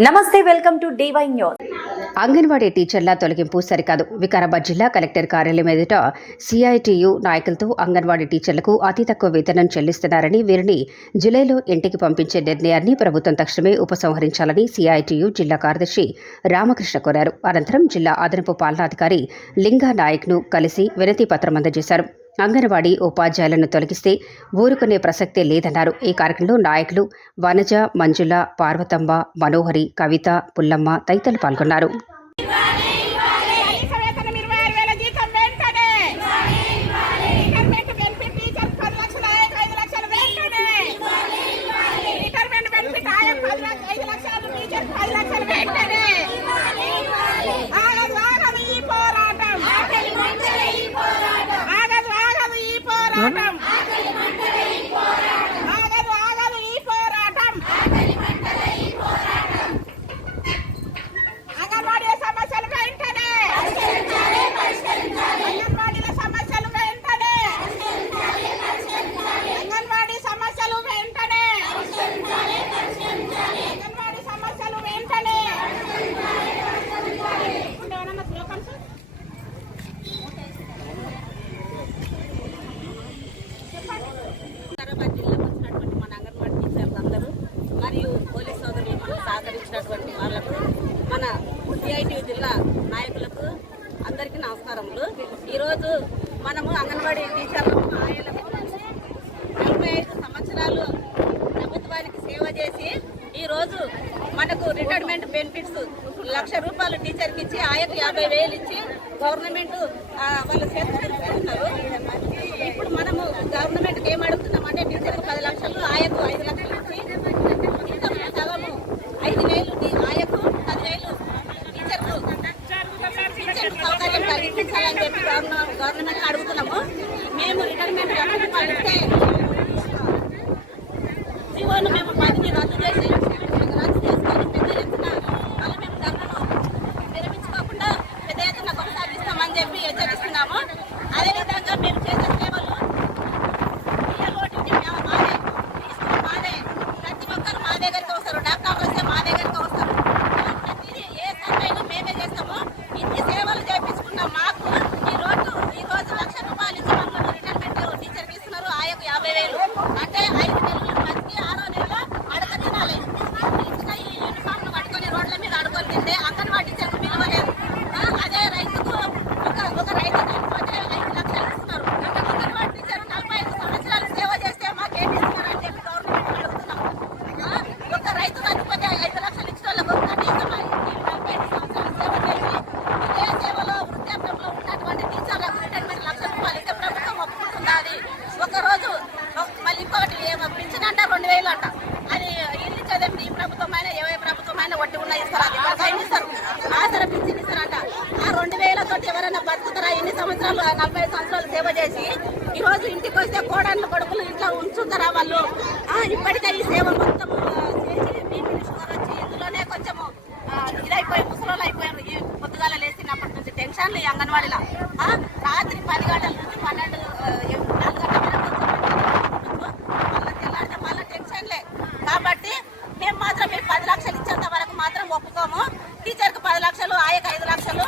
నమస్తే welcome to DY news. Anganwadi టీచర్ల తొలగింపు సరికాదు. వికారాబాద్ జిల్లా కలెక్టర్ కార్యాలయం ఎదుట సిఐటియు నాయకులతో అంగన్వాడీ టీచర్లకు అతి తక్కువ వేతనం చెల్లిస్తున్నారని వీరిని జులైలో ఇంటికి పంపించే నిర్ణయాన్ని ప్రభుత్వం తక్షణమే ఉపసంహరించాలని సిఐటియు జిల్లా కార్యదర్శి రామకృష్ణ కోరారు. అనంతరం జిల్లా అదనపు పాలనాధికారి లింగా నాయక్ను కలిసి వినతి పత్రం అందజేశారు. అంగన్వాడీ ఉపాధ్యాయులను తొలగిస్తే ఊరుకునే ప్రసక్తే లేదన్నారు. ఈ కార్యక్రమంలో నాయకులు వనజ మంజుల పార్వతమ్మ మనోహరి కవిత పుల్లమ్మ తదితరులు పాల్గొన్నారు కనీస వేతనం ఇరవై ఆరు వేల జీతం వెంటనే రిటైర్మెంట్ బెనిఫిట్ టీచర్ పది లక్షల ఆయకు ఐదు లక్షలు వెంటనే రిటైర్మెంట్ బెనిఫిట్ ఆయకు పది లక్ష ఐదు లక్షలు టీచర్ పది లక్షలు వెంటనే ఆగదు ఆగదు ఈ పోరాటం ఆగదు ఆగదు ఈ పోరాటం ఆగదు ఆగదు ఈ పోరాటం అంగన్వాడీ సమస్యలు వెంటనే అంగన్వాడీల సమస్యలు వెంటనే అంగన్వాడీ సమస్యలు వెంటనే అంగన్వాడీ సమస్యలు వెంటనే ఇప్పుడు ఎవరన్నా స్లోకన్స్ వికారాబాద్ జిల్లాకు వచ్చినటువంటి మన అంగన్వాడీ టీచర్లందరూ మరియు పోలీస్ సోదరులకు సహకరించినటువంటి వాళ్ళకు మన సిఐటి జిల్లా నాయకులకు అందరికీ నమస్కారములు. ఈరోజు మనము అంగన్వాడీ టీచర్లకు ఆయనకు నలభై ఐదు సంవత్సరాలు ప్రభుత్వానికి సేవ చేసి ఈరోజు మనకు రిటైర్మెంట్ బెనిఫిట్స్ లక్ష రూపాయలు టీచర్కి ఇచ్చి ఆయకు యాభై వేలు ఇచ్చి గవర్నమెంట్ వాళ్ళ వాళ్ళు చేస్తున్నారు ఇప్పుడు మనము గవర్నమెంట్కి ఏం అడుగుతున్నామంటే టీచర్కి పది లక్షలు ఆయకు ఐదు లక్షలు ఇచ్చి ఇంకా సగము ఐదు వేలు టీ- ఆయకు పదివేలు టీచర్కు టీచర్ సౌకర్యం కలిగించాలని చెప్పి గవర్నమెంట్ గవర్నమెంట్ అడుగుతున్నాము. మేము రిటైర్మెంట్ లక్ష జీవోను మేము పదిని రద్దు చేసి రద్దు చేసుకొని పెద్ద ఎత్తున మళ్ళీ మేము ధర్మను విరమించుకోకుండా పెద్ద ఎత్తున కొనసాగిస్తామని చెప్పి హెచ్చరిస్తున్నాము అదేవిధంగా మేము చేసే సేవలు పిఎల్ఓటీకి మేము మాదే తీసుకుని మాదే ప్రతి ఒక్కరు మా దగ్గరికి వస్తారు డాక్టర్లు వస్తే మా దగ్గరికి వస్తారు ప్రతిదీ ఏ సర్వేలు మేమే చేస్తాము ఇన్ని సేవలు చేయించుకున్న మాకు ఈ రోజు ఈ రోజు లక్ష రూపాయలు ఇచ్చి మమ్మల్ని రిటైర్మెంట్ టీచర్కి ఇస్తున్నారు ఆయకు యాభై వేలు అంటే ఐదు నెలలు బతికి ఆరో నెల అడగ తినాలి ఇచ్చిన ఈ యూనిఫామ్ పట్టుకొని రోడ్ల మీద అడుకొని తింటే అంగన్వాడీ టీచర్కు విలువ లేదు ఆ, అదే రైతుకు ఒక ఒక రైతు చనిపోతే ఐదు లక్షలు ఇస్తున్నారు అంటే అంగన్వాడీ టీచర్ నలభై ఐదు సంవత్సరాలు సేవ చేస్తే మాకేం ఇస్తున్నారు అని చెప్పి గవర్నమెంట్ అడుగుతున్నాం ఆ, ఒక రైతు చనిపోతే ఐదు లక్షలు ఇచ్చిన వాళ్ళకు కనీసం ఈ నలభై ఐదు సంవత్సరాలు సేవ చేసి ఇదే సేవలో వృద్ధాప్యంలో ఉన్నటువంటి టీచర్లకు రిటైర్మెంట్ లక్ష రూపాయలు ఇస్తే ప్రభుత్వం ఒప్పుకుంటుందా ఒకరోజు మళ్ళీ ఇంకొకటి పింఛన్ అంట రెండు వేలు అంట. అది ఇల్లు చదివి ఈ ప్రభుత్వం అయినా ఏ ప్రభుత్వం అయినా వడ్డీ ఉన్న ఇస్తారు. అది వ్యవసాయం ఇస్తారు. ఆసర పింఛన్ ఇస్తారంట. ఆ రెండు వేలతో ఎవరైనా బతుకుతారా? ఎన్ని సంవత్సరాలు నలభై సంవత్సరాలు సేవ చేసి ఈ రోజు ఇంటికి వస్తే కోడళ్ళు కొడుకులు ఇంట్లో ఉంచుతారా వాళ్ళు? ఇప్పటికే ఈ సేవ మొత్తం వచ్చి ఇందులోనే కొంచెము ఇదైపోయి ముసలోళ్ళు అయిపోయారు. ఈ పొద్దుగాల లేచినప్పటి నుంచి టెన్షన్లు ఈ అంగన్వాడీలో. రాత్రి పది గంటలు నుంచి పన్నెండు ఆ, ఎనిమిది నాలుగు గంటల వరకు మళ్ళీ తెల్లారితే మళ్ళీ కాబట్టి మేము మాత్రం మీరు పది లక్షలు ఇచ్చేంత వరకు మాత్రం ఒప్పుకోము. టీచర్కి పది లక్షలు ఆయకు ఐదు లక్షలు.